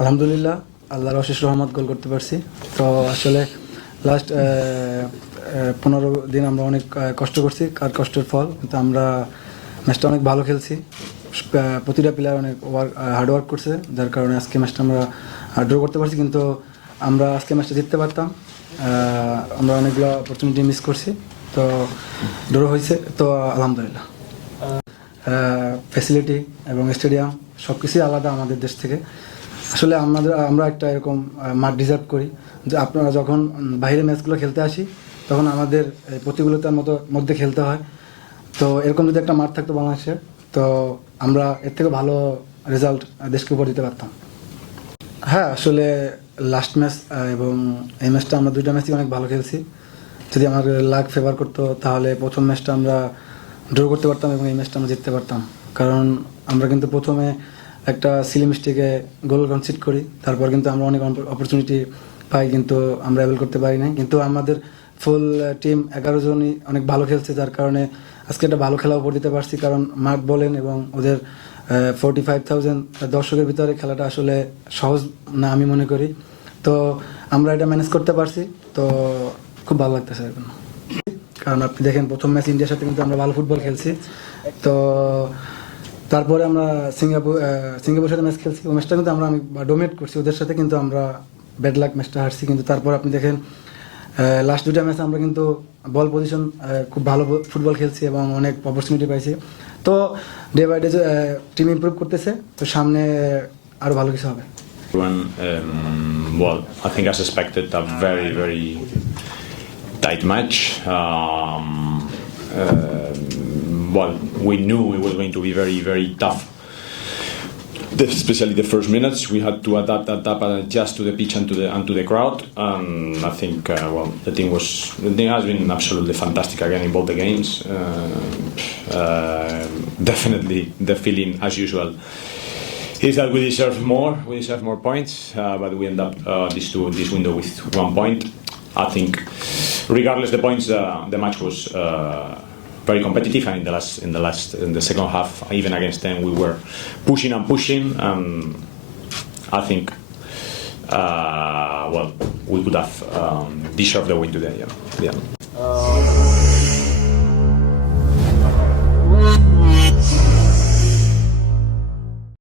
আলহামদুলিল্লাহ, আল্লাহর অশেষ রহমত গোল করতে পারছি। তো আসলে লাস্ট 15 দিন আমরা অনেক কষ্ট করছি, কার কষ্টের ফল। কিন্তু আমরা ম্যাচটা অনেক ভালো খেলছি, প্রতিটা প্লেয়ার অনেক হার্ডওয়ার্ক করছে, যার কারণে আজকে ম্যাচটা আমরা ড্র করতে পারছি। কিন্তু আমরা আজকে ম্যাচটা জিততে পারতাম, আমরা অনেকগুলো অপরচুনিটি মিস করছি, তো ড্র হয়েছে। তো আলহামদুলিল্লাহ, ফ্যাসিলিটি এবং স্টেডিয়াম সব কিছুই আলাদা আমাদের দেশ থেকে। আসলে আমরা একটা এরকম মাঠ ডিজার্ভ করি যে আপনারা যখন বাইরে ম্যাচগুলো খেলতে আসি তখন আমাদের প্রতিকূলতার মধ্যে খেলতে হয়। তো এরকম যদি একটা মাঠ থাকতো বাংলাদেশে, তো আমরা এর থেকে ভালো রেজাল্ট দেশকে উপর দিতে পারতাম। হ্যাঁ, আসলে লাস্ট ম্যাচ এবং এই ম্যাচটা আমরা দুইটা ম্যাচই অনেক ভালো খেলছি। যদি আমার লাক ফেভার করতো তাহলে প্রথম ম্যাচটা আমরা ড্র করতে পারতাম এবং এই ম্যাচটা আমরা জিততে পারতাম। কারণ আমরা কিন্তু প্রথমে একটা সিলি মিস্টেকে গোল কনসিড করি, তারপর কিন্তু আমরা অনেক অপরচুনিটি পাই, কিন্তু আমরা অ্যাভেল করতে পারি নাই। কিন্তু আমাদের ফুল টিম 11 জনই অনেক ভালো খেলছে, যার কারণে আজকে একটা ভালো খেলা উপর দিতে পারছি। কারণ মাঠ বলেন এবং ওদের 45,000 দর্শকের ভিতরে খেলাটা আসলে সহজ না আমি মনে করি। তো আমরা এটা ম্যানেজ করতে পারছি, তো খুব ভালো লাগতেছে এখন। কারণ আপনি দেখেন প্রথম ম্যাচ ইন্ডিয়ার সাথে কিন্তু আমরা ভালো ফুটবল খেলছি। তো তারপরে আমরা সিঙ্গাপুরের সাথে ম্যাচ খেলছি, ওই ম্যাচটা কিন্তু আমরা ডোমিনেট করছি ওদের সাথে, কিন্তু আমরা ব্যাড লাক ম্যাচটা হারছি। কিন্তু তারপর আপনি দেখেন লাস্ট দুইটা ম্যাচে আমরা কিন্তু বল পজিশন খুব ভালো ফুটবল খেলছি এবং অনেক অপরচুনিটি পাইছি। তো day by day team improve করতেছে, তো সামনে আরও ভালো কিছু হবে। Well, I think as expected, a very tight match. Well, we knew it was going to be very tough. Especially the first minutes, we had to adapt and adjust to the pitch and to the crowd. I think well, the team has been absolutely fantastic again in both the games. Definitely, the feeling as usual is that we deserve more. We deserve more points, but we end up this window with 1 point. I think, regardless the points, the match was very competitive, and in the second half, even against them, we were pushing. I think, well, we could have deserved the win today. Yeah.